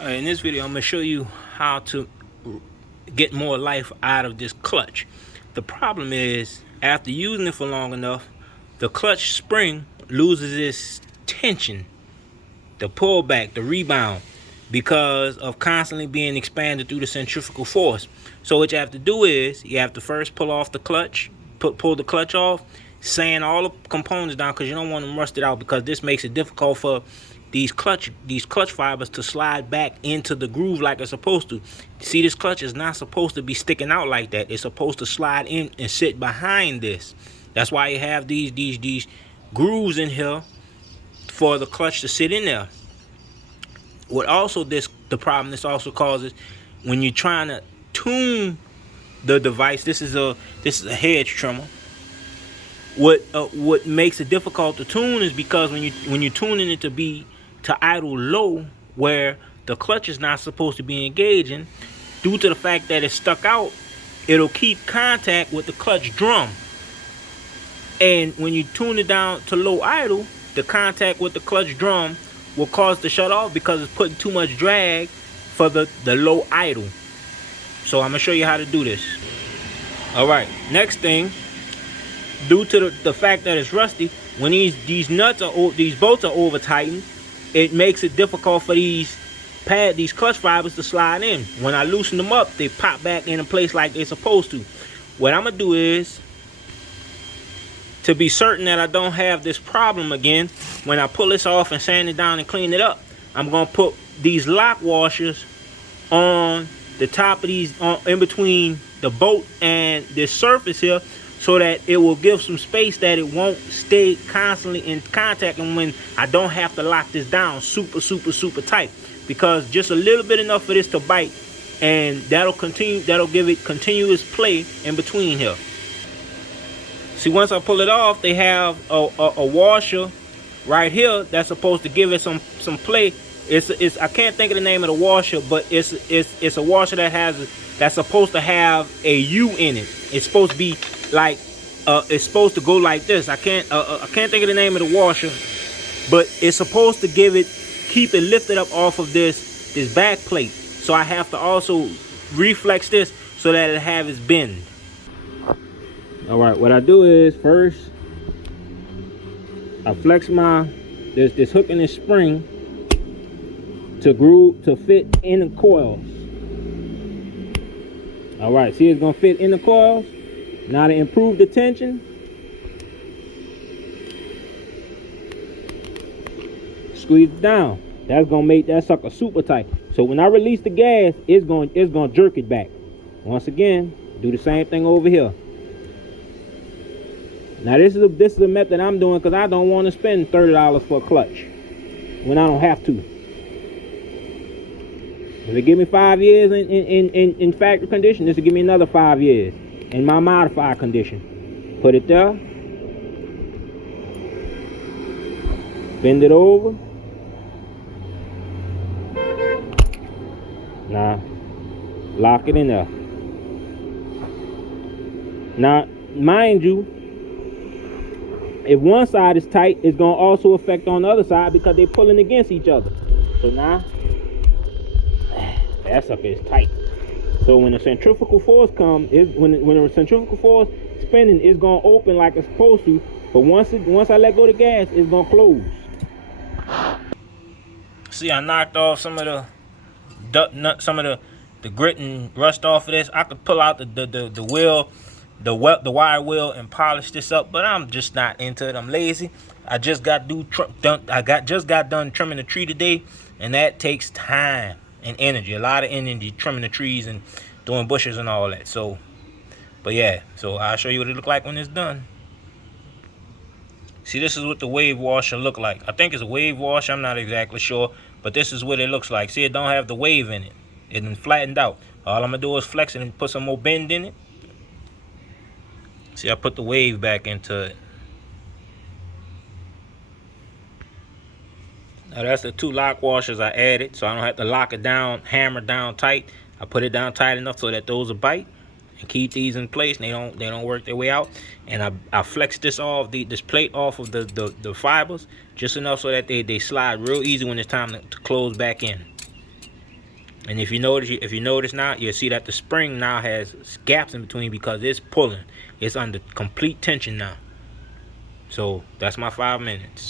In this video, I'm going to show you how to get more life out of this clutch. The problem is, after using it for long enough, the clutch spring loses its tension, the pullback, the rebound, because of constantly being expanded through the centrifugal force. So what you have to do is, you have to first pull off the clutch, pull the clutch off, sand all the components down, because you don't want them rusted out, because this makes it difficult for these clutch fibers to slide back into the groove like it's supposed to. See, this clutch is not supposed to be sticking out like that. It's supposed to slide in and sit behind this. That's why you have these grooves in here for the clutch to sit in there. What also the problem this also causes, when you're trying to tune the device, this is a hedge trimmer. What makes it difficult to tune is because when you're tuning it to idle low, where the clutch is not supposed to be engaging, due to the fact that it's stuck out, it'll keep contact with the clutch drum. And when you tune it down to low idle, the contact with the clutch drum will cause it to shut off, because it's putting too much drag for the low idle. So I'm gonna show you how to do this. All right, next thing, due to the fact that it's rusty, when these bolts are over tightened, it makes it difficult for these clutch fibers to slide in. When I loosen them up, they pop back into place like they're supposed to. What I'm gonna do is, to be certain that I don't have this problem again, when I pull this off and sand it down and clean it up, I'm gonna put these lock washers on the top of these, in between the bolt and this surface here, so that it will give some space, that it won't stay constantly in contact, and when I don't have to lock this down super tight, because just a little bit enough for this to bite, and that'll give it continuous play in between here. See, once I pull it off, they have a washer right here that's supposed to give it some play. It's I can't think of the name of the washer, but it's a washer that's supposed to have a U in it. It's supposed to be like, it's supposed to go like this. I can't think of the name of the washer, but it's supposed to keep it lifted up off of this back plate. So I have to also reflex this so that it have its bend. All right, what I do is, first I flex this hook and this spring to fit in the coils. All right, see, it's gonna fit in the coils. Now, to improve the tension, squeeze it down. That's gonna make that sucker super tight. So when I release the gas, it's gonna jerk it back. Once again, do the same thing over here. Now this is a method I'm doing because I don't want to spend $30 for a clutch when I don't have to. If it give me 5 years in factory condition, this will give me another 5 years in my modified condition. Put it there. Bend it over. Now, lock it in there. Now, mind you, if one side is tight, it's going to also affect on the other side, because they're pulling against each other. So now, that sucker is tight. So when the centrifugal force comes, when the centrifugal force spinning, it's going to open like it's supposed to. But once I let go of the gas, it's going to close. See, I knocked off some of the grit and rust off of this. I could pull out the wheel, the wire wheel, and polish this up, but I'm just not into it. I'm lazy. I just got done trimming the tree today, and that takes time and energy, a lot of energy, trimming the trees and doing bushes and all that. So, but yeah, so I'll show you what it look like when it's done. See, this is what the wave washer look like. I think it's a wave washer, I'm not exactly sure, but this is what it looks like. See, it don't have the wave in it. It's flattened out. All I'm gonna do is flex it and put some more bend in it. See, I put the wave back into it. Now that's the 2 lock washers I added, so I don't have to lock it down, hammer down tight. I put it down tight enough so that those will bite and keep these in place, and they don't work their way out. And I flex this plate off of the fibers just enough so that they slide real easy when it's time to close back in. And if you notice now, you'll see that the spring now has gaps in between because it's pulling. It's under complete tension now. So that's my 5 minutes.